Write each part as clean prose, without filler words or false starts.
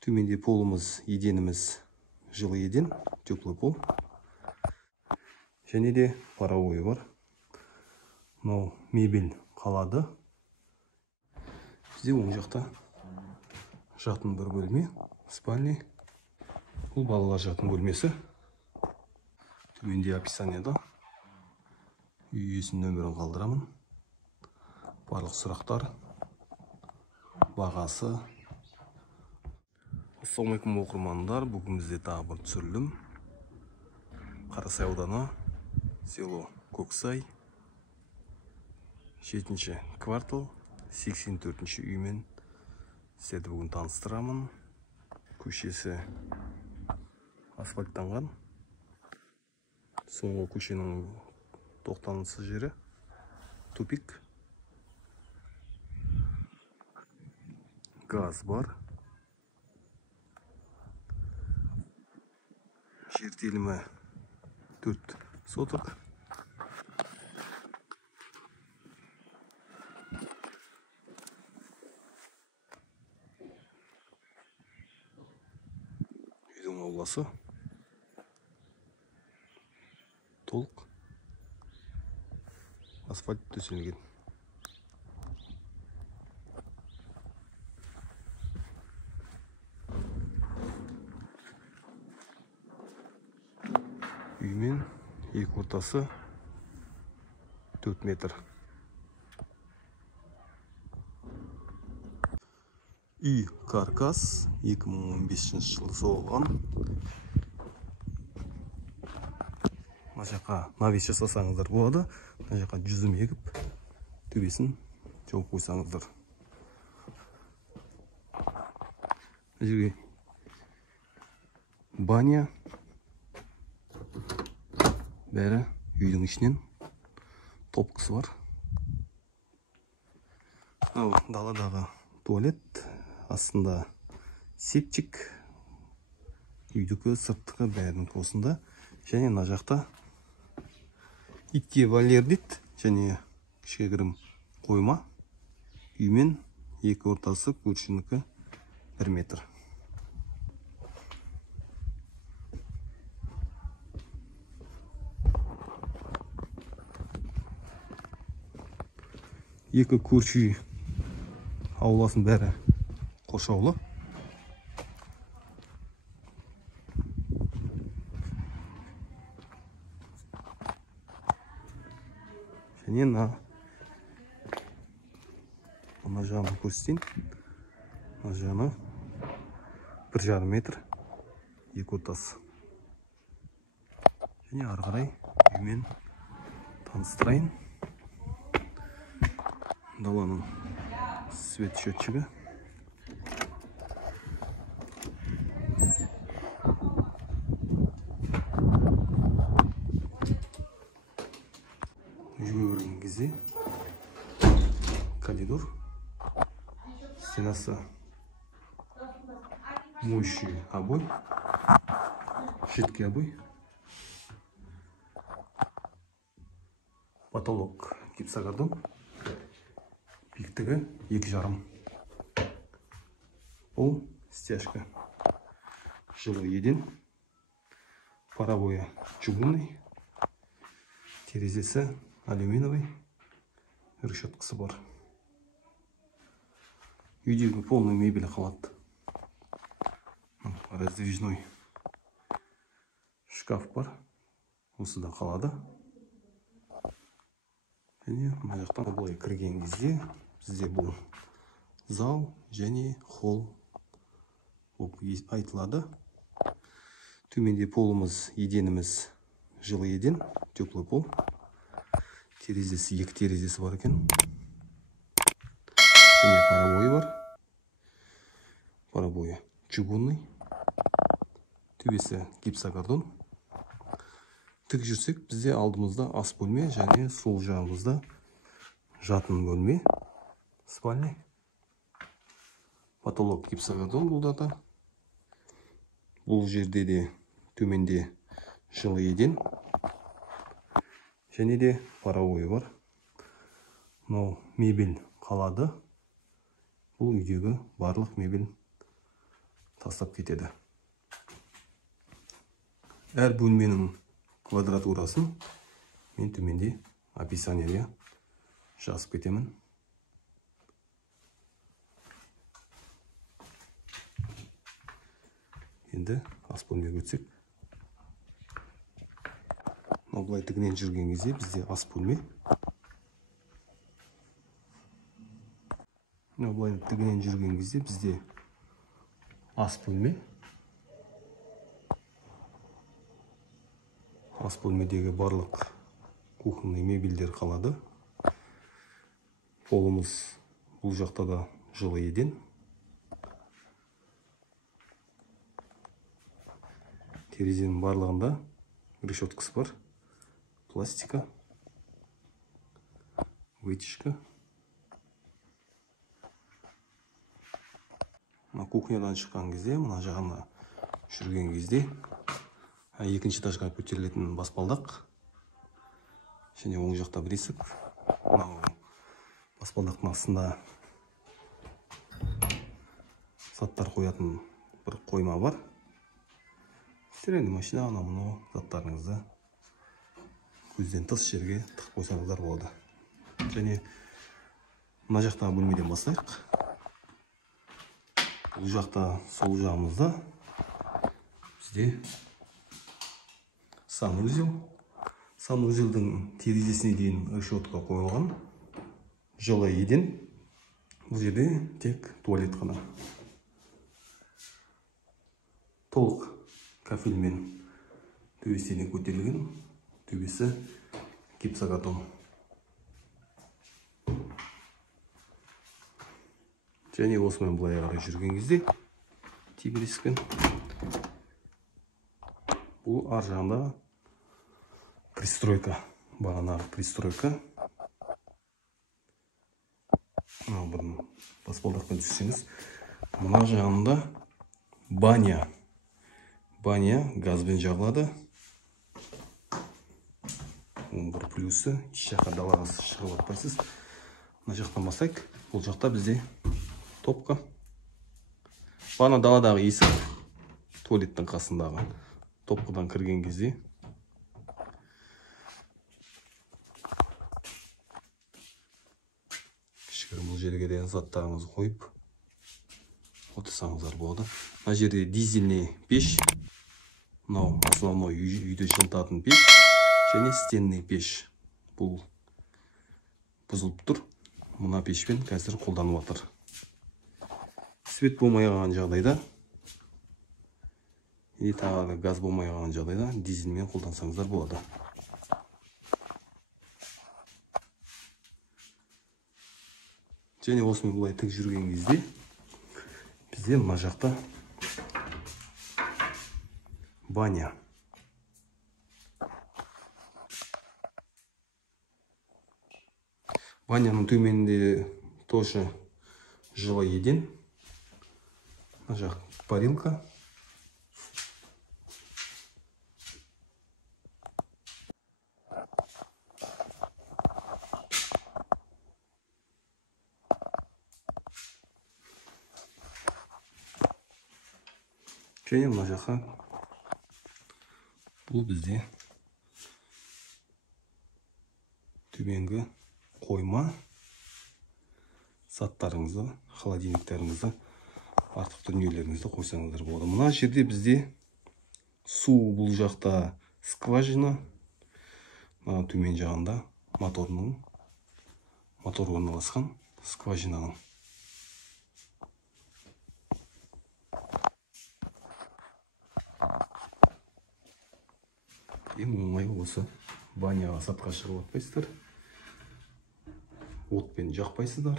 Төменде полымыз, еденіміз жылы еден, теплый пол. Және де паровой бар. Мынау мебель қалады. Бізде оң жақта жатын бір бөлме, спальня. Бұл балалар жатын бөлмесі. Төменде описаниеда үй иесінің нөмірін қалдырамын. Барлық сұрақтар, бағасы. Ассалаумалейкум оқырмандар, бүгін бізде тағы бір түсірілім. Қарасай ауданы, село Көксай, 7-ші квартал, 84-ші үймен сіздерді бүгін таныстырамын. Көшесі асфальттанған. Соңғы көшенің тоқтанысы жері тупик. Газ бар. Жер телімі 4 соток. Үйдің ауласы толық асфальт төселген. Үймен екі ортасы 4 метр. Үй каркас 2015 жылы соғылған. Мына жаққа навес жасасаңыздар болады. Мына жаққа жүзім егіп, төбесін жауып қойсаңыздар. Мына жерге баня. Бәрі үйдің ішінен топкасы бар. Даладағы туалет, астында септик, үйдікі, сырттықы бәрінің осында. Және мына жақта итке вольер дейді, және кішігірім қойма. Үймен екі ортасы көршінікі 1 метр. Екі көрші ауласын бәрі қоршаулы. Және мына жағын көрсетейін. Мына жағына 1,5 метр екі ортасы. Және ары қарай үймен таныстырайын. Даланың свет счетчігі. Жүрген кезде коридор, стенасы моющий обой, жидкий обой, потолок гипсокартон, биіктігі 2,5. Пол, стяжка, жылы еден, паровой чугунный, терезесі алюминовый, решеткасы бар. Үйдегі полный мебель қалады. Раздвижной шкаф бар. Осы да қалады. Және мына жақтан былай кірген кезде бізде бұл зал және холл болып айтылады. Төменде полымыз, еденіміз жылы еден, теплый пол. Терезесі, екі терезесі бар екен. Және паровой бар. Паровой чугунный. Төбесі гипсокартон. Тік жүрсек, бізде алдымызда ас бөлме, және сол жағымызда жатын бөлме, спальня. Потолок гипсокартон бұлдата. Бұл жерде де төменде жылы еден. Және де паровой бар. Мынау мебель қалады. Бұл үйдегі барлық мебель тастап кетеді. Әр бөлменің квадратурасын мен төменде описаниеге жазып кетемін. Енді ас бөлмеге өтсек. Былай тігінен жүрген кезде бізде ас бөлме. Былай тігінен жүрген кезде бізде ас бөлме. Ас бөлмедегі барлық кухонный мебельдер қалады. Полымыз бұл жақта да жылы еден. Терезенің барлығында решеткасы бар. Пластика, вытяжка. Кухнядан шыққан кезде, мына жағына жүрген кезде, екінші этажға көтерілетін баспалдақ. Және оң жақта бір есік. Баспалдақтың астында заттар қоятын бір қойма бар. Стиральный машина, мынау заттарыңызды көзден тыс жерге тығып қойсаңыздар болады. Және мына жақтағы бөлмеден бастайық. Бұл жақта сол жағымызда бізде санузел. Санузелдің терезесіне дейін решетка қойылған. Жылы еден. Бұл жерде тек туалет қана. Толық кафельмен төбесіне көтерілген. Төбесі гипсокартон. Және осымен былай қарай жүрген кезде тебірескен. Бұл ар жағында пристройка. Бағанағы пристройка. Бұрын баспалдақпен түссеңіз, мына жағында баня. Баня газбен жағылады. Бір плюсы, іш жаққа далаға шығып атпайсыз. Мына жақтан бастайық. Бұл жақта бізде топка. Бана даладағы есік, туалеттің қасындағы топкадан кірген кезде. Кішкірім бұл жерге де заттарыңызды қойып отырсаңыздар болады. Мына жерде дизельный пеш. Мынау основной үйді жылытатын пеш. Және стенный пеш. Бұл бұзылып тұр. Мына пешпен қазір қолданып жатыр. Свет болмай қалған жағдайда, тағы газ болмай қалған жағдайда дизельмен қолдансаңыздар болады. Және осымен бұлай тік жүрген кезде бізде мына жақта баня. Баняның төменінде тоже жылы еден. Мына жақ парилка. Және мына жаққа бұл бізде төменгі қойма. Заттарыңызды, холодильниктеріңізді, артық дүниелеріңізді қойсаңыздар болады. Мына жерде бізде су, бұл жақта скважина. Төмен жағында мотор орналасқан скважинаның. Ең оңай осы баняға сыртқа шығып атпайсыздар. Отпен жақпайсыздар.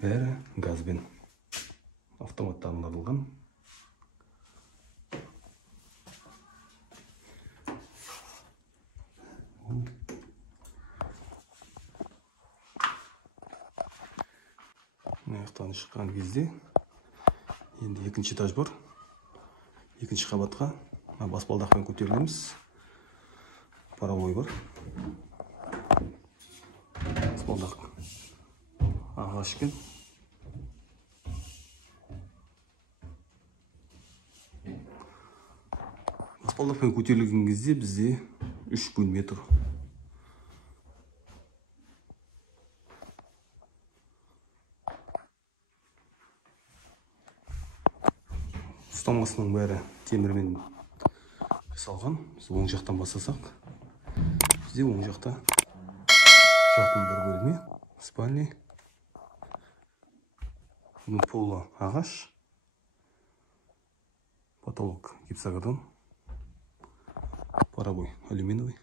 Бәрі газбен автоматтандырылған. Аяқтан шыққан кезде енді екінші этаж бар. Екінші қабатқа баспалдақпен көтерілеміз. Паровой бар. Баспалдақ ағаш екен. баспалдақпен көтерілген кезде бізде 3 бөлме тұр. Ұстамасының бәрі темірмен жасалған. Біз оң жақтан бастасақ, бізде оң жақта жатын бір бөлме, спальня. Бұның полы ағаш, потолок гипсокартон, парабой алюминиевый.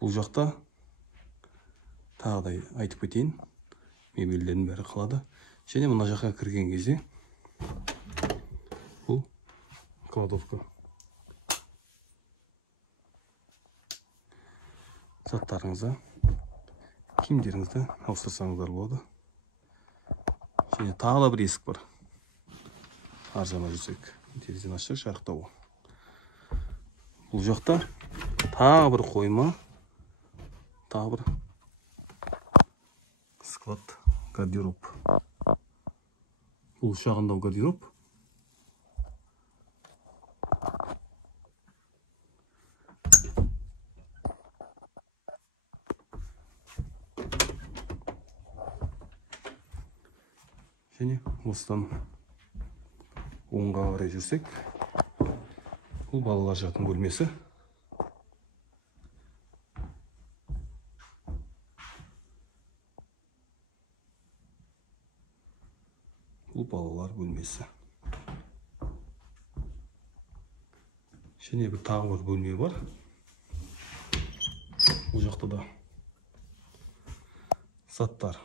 Бұл жақта тағыдай айтып кетейін, мебельдердің бәрі қалады. Және мына жаққа кірген кезде бұл кладовка. Заттарыңызды, киімдеріңізді ауыстырсаңыздар болады. Және тағы да бір есік бар. Ар жағына жүрсек, терезені ашсақ жарықтауы. Бұл жақта тағы бір қойма, тағы бір склад, гардероб. Бұл шағындау гардероб. Және осыдан оңға қарай жүрсек, бұл балалар жатын бөлмесі. Бұл балалар бөлмесі. Және бір тағы бір бөлме бар. Бұл жақта да заттар,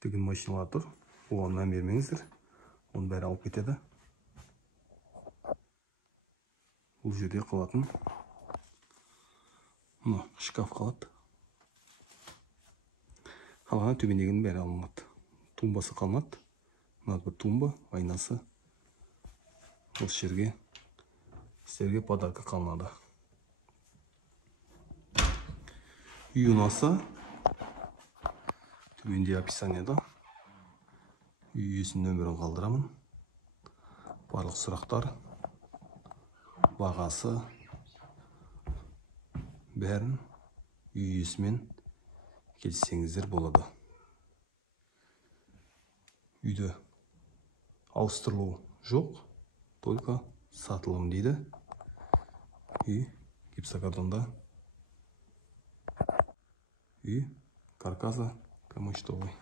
тігін машиналар тұр. Оған мән бермеңіздер, оның бәрі алып кетеді. Бұл жерде қалатын шкаф қалады. Қалған төмендегінің бәрі алынады. Тумбасы қалмады. Мына бір тумба, айнасы. Осы жерге сіздерге подарка қалынады. Үй ұнаса, төменде описаниеда үй иесінің нөмірін қалдырамын. Барлық сұрақтар, бағасы, бәрін үй иесімен келіссеңіздер болады. Үйді ауыстырылу жоқ, только сатылым дейді. Үй гипсокартонда, үй каркаса камыштовый.